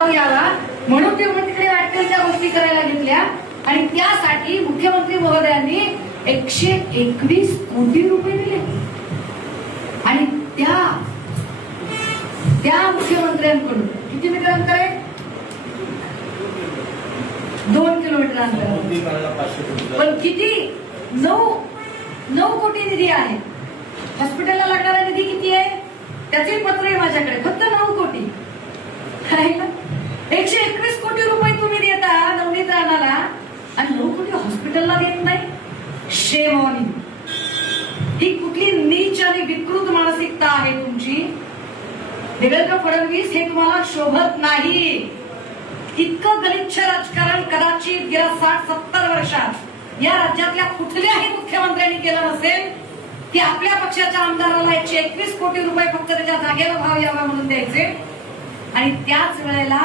यावा म्हणून ते तिकडे वाटतील त्या गोष्टी करायला घेतल्या आणि त्यासाठी मुख्यमंत्री महोदयांनी 121 कोटी रुपये दिले आणि त्या मुख्यमंत्र्यांकडून किती मीटर अंतर आहे? 2 किलोमीटर अंतर. पण किती 9 कोटी निधी आहे. हॉस्पिटलला लागणारा निधी किती आहे त्याचे पत्र आहे माझ्याकडे, फक्त 9 कोटी आहे ना. 121 कोटी रुपये तुम्ही देता नवनीत राणाला आणि 9 कोटी हॉस्पिटलला देत नाही. Shame on you. ही कुठली नीच आणि विकृत मानसिकता आहे तुमची. देवेंद्र फडणवीस हे तुम्हाला शोभत नाही. इतकं गलिच्छ राजकारण कदाचित गेल्या 60-70 वर्षात या राज्यातल्या कुठल्याही मुख्यमंत्र्यांनी केलं नसेल की आपल्या पक्षाच्या आमदाराला 121 कोटी रुपये फक्त त्याच्या जागेला भाव यावा म्हणून द्यायचे आणि त्याच वेळेला